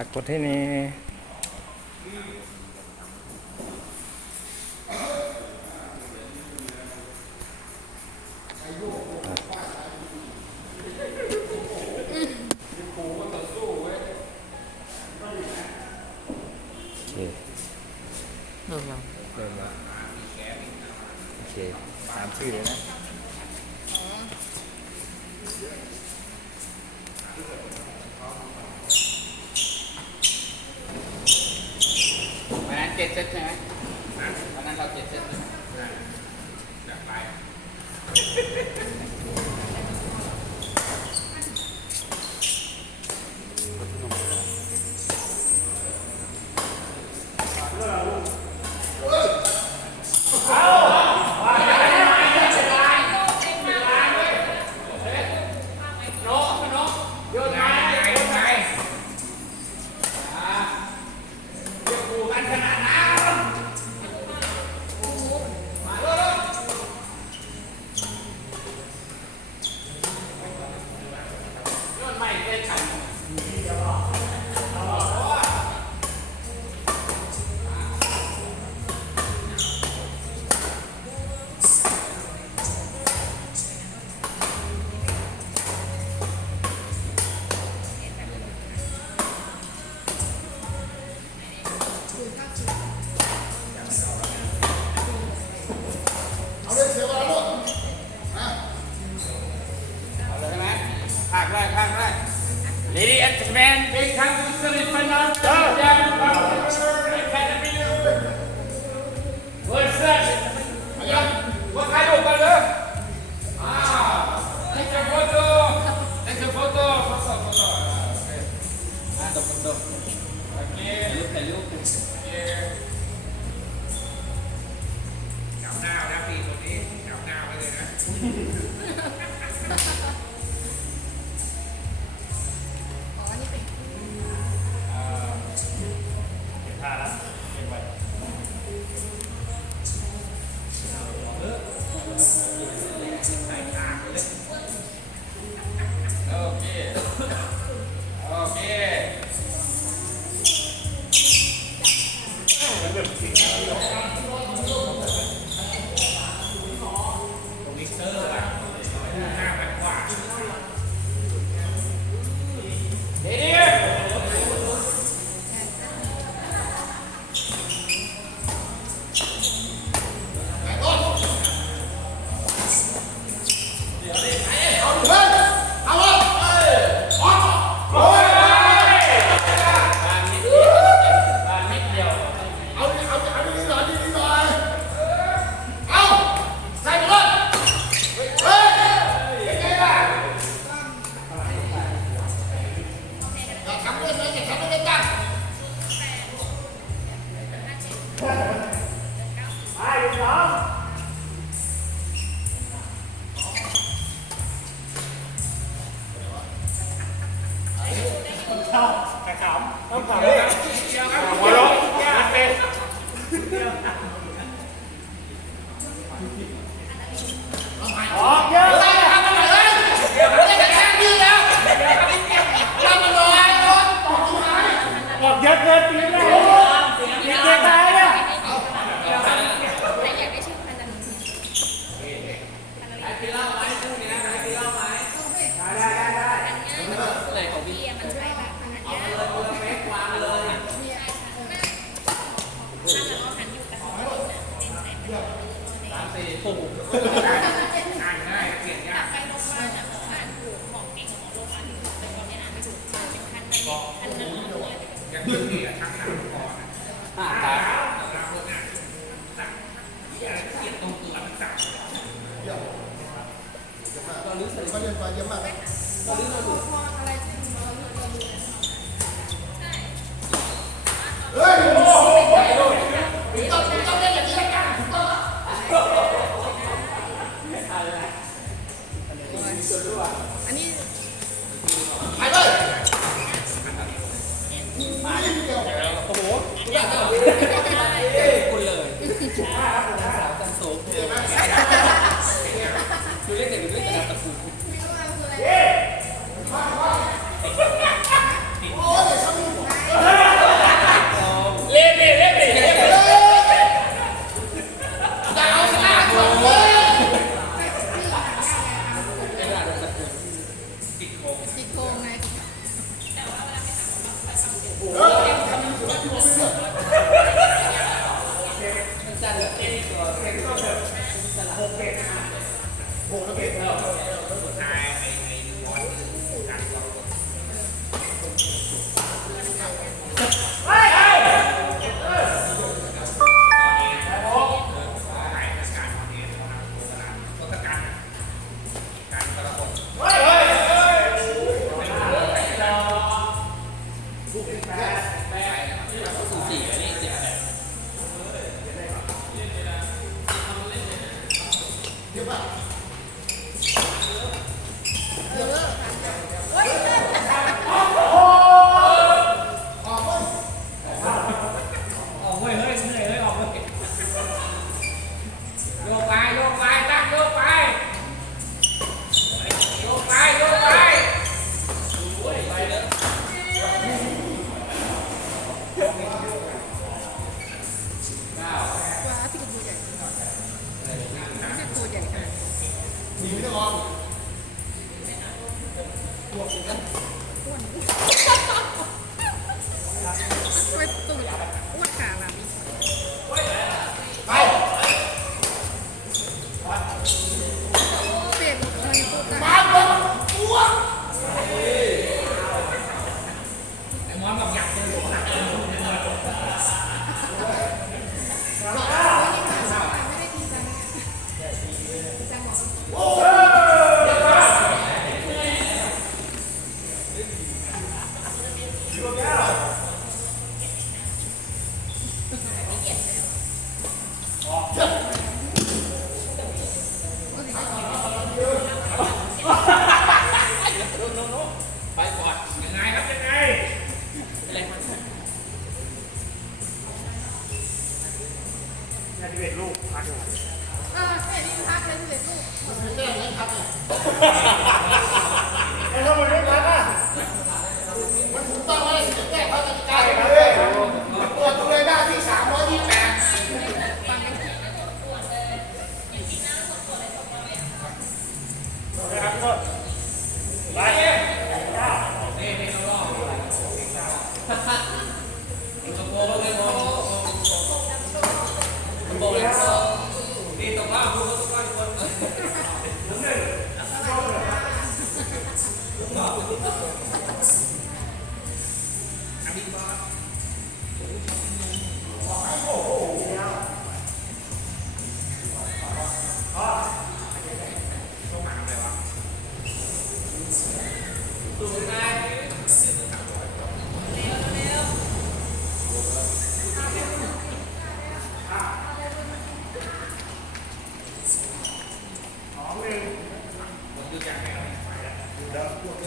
ากกดให้เนี่ Hey! โอ้โหนักเก็ตนะครับ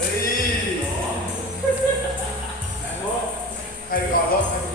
เฮ้ยแมนโนใครก่อนรถใค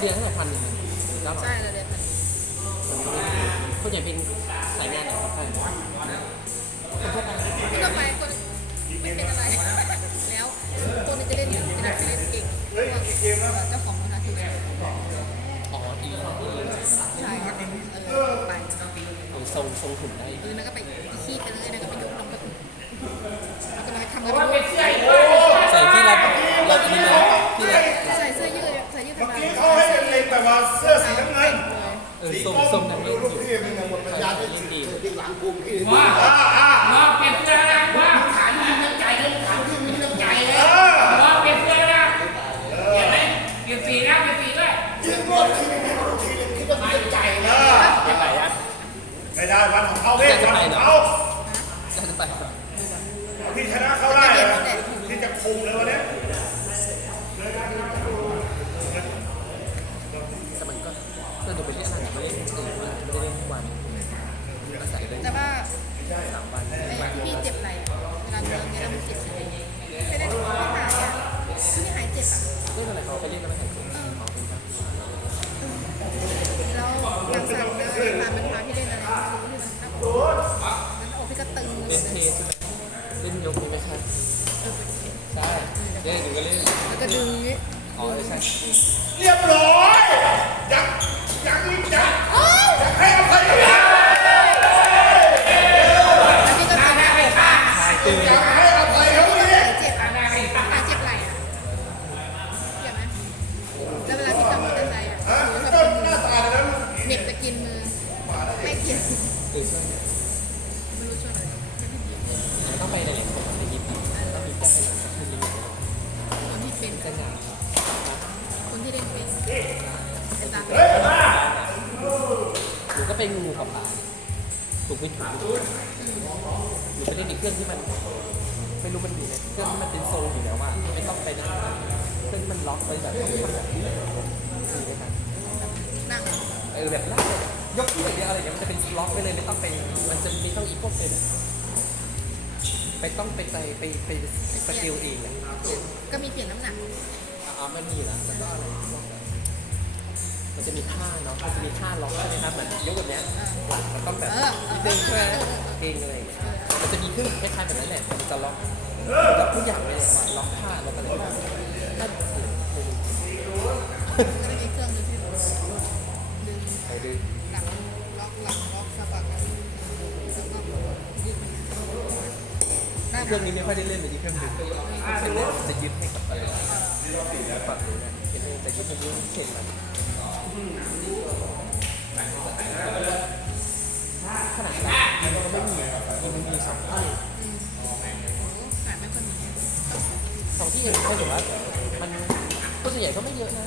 เดือนเท่าไหร่พันหนึ่งแล้วใช่เราเดือนพันคนใหญ่เป็นสายงานไหนครับท่านคนทั่วไปคนไม่เป็นอะไร แล้วคนนี้จะเล่นอยู่จะเล่นเก่งพวกเจ้าของคนนั้นคืออ๋ออีใช่เออไปทรงทรงถุนได้เออแล้วก็ไปขี้ไปเลยแล้วก็ไปยกลงไปแล้วก็ไปทำอะไรใส่ที่รัรับที่รับที่รับ ริงเขาให้เป็นเล็งแต่ว่าเสื้อสีน้ำเงินเออสีส้มส้มน้ำเงินลูกพี่เป็นยังหมดปัญญาที่ดีที่หลังกูพี่ว่าอ่าว่าเป็นเสื้อนะว่าขานมีน้ำใจเลยขานมีน้ำใจเลยว่าเป็นเพื่อนะเห็นไหมเปลี่ยนสีนะเปลี่ยนสีด้วยยิงรอบทีนึงทีนึงคิดว่ามีน้ำใจนะยังไงอะไม่ได้วันของเขาเว้ยวันของเขาที่ชนะเขาได้ที่จะคุมเลยวันนี้ E a prova. มันจะเป็นล็อกไปเลยไม่ต้องไปมันจะมีต้องอีพวกเป็นไปต้องไปใจไปไปสกิลเองอะก็มีเปลี่ยนน้ำหนักอ่ามันมีแล้วแล้วก็อะไรพวกแบบมันจะมีท่าเนาะมันจะมีท่าล็อกใช่ไหมครับเหมือนยกแบบเนี้ยหลังมันต้องแบบนิดนึงใช่ไหมเก่งอะไรอย่างเงี้ยมันจะมีเครื่องคล้ายๆแบบนั้นแหละแต่มันจะล็อกแล้วทุกอย่างเลยอะล็อกท่าแล้วก็อะไรนั่น เครื่องนี้ไม่ค่อยได้เล่นเลยที่เครื่องดึงเครื่องเล่นจะยึดให้กับอะไรฝั่งนู้นเนี่ยเห็นไหมจะยึดให้ยึดเข็นมันขนาดนั้นมันก็ไม่มีมันมีสองที่อยมีสองที่เองไม่ถือว่ามันตัวส่วนใหญ่ก็ไม่เยอะนะ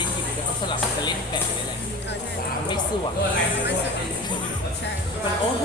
ล่นจริงๆก็ต้องสลับจะเล่นแบบนี้แหละเออใช่มันไม่สวกไม่ใช่ใช่ มันโอ้โห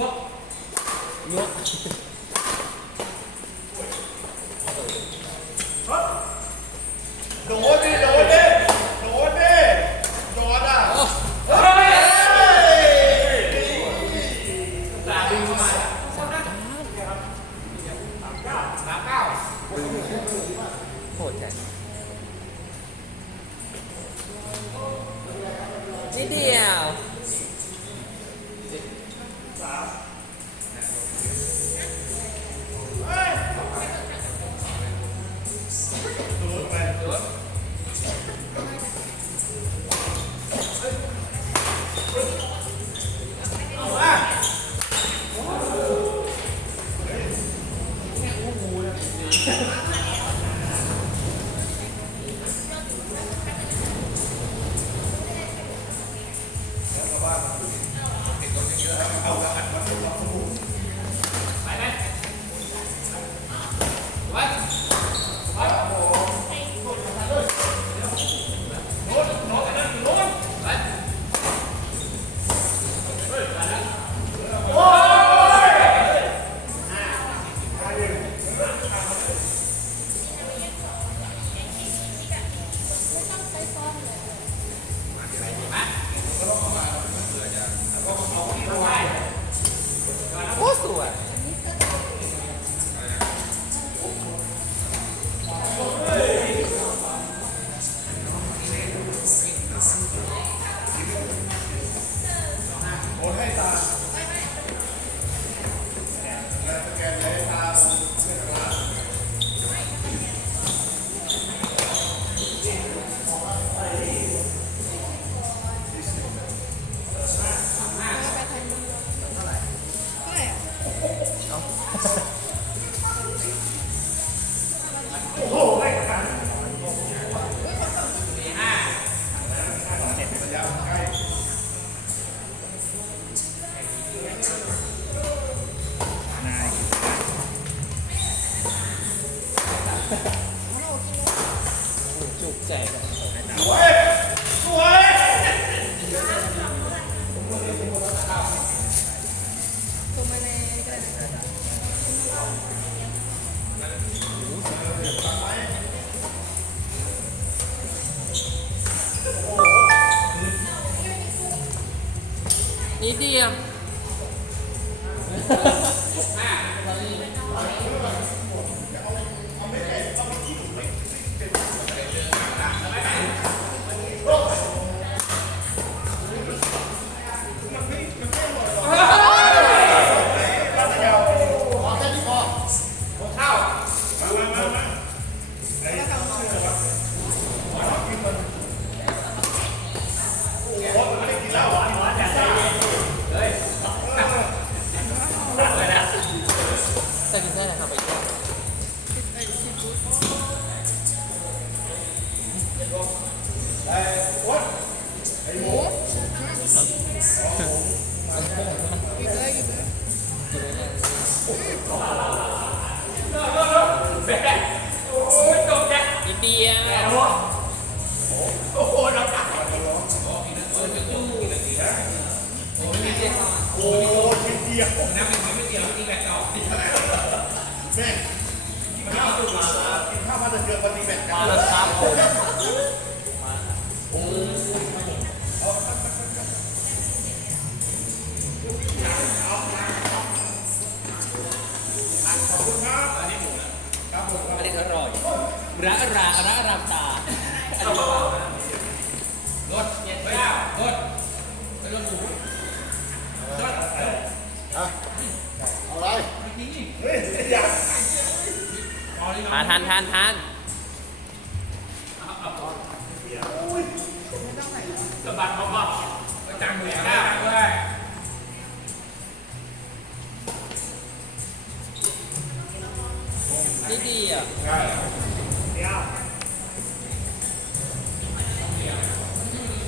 งกงก จุกแจกอะ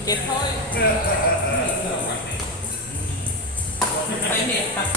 เด็ดพ่อยไปเน็ครับ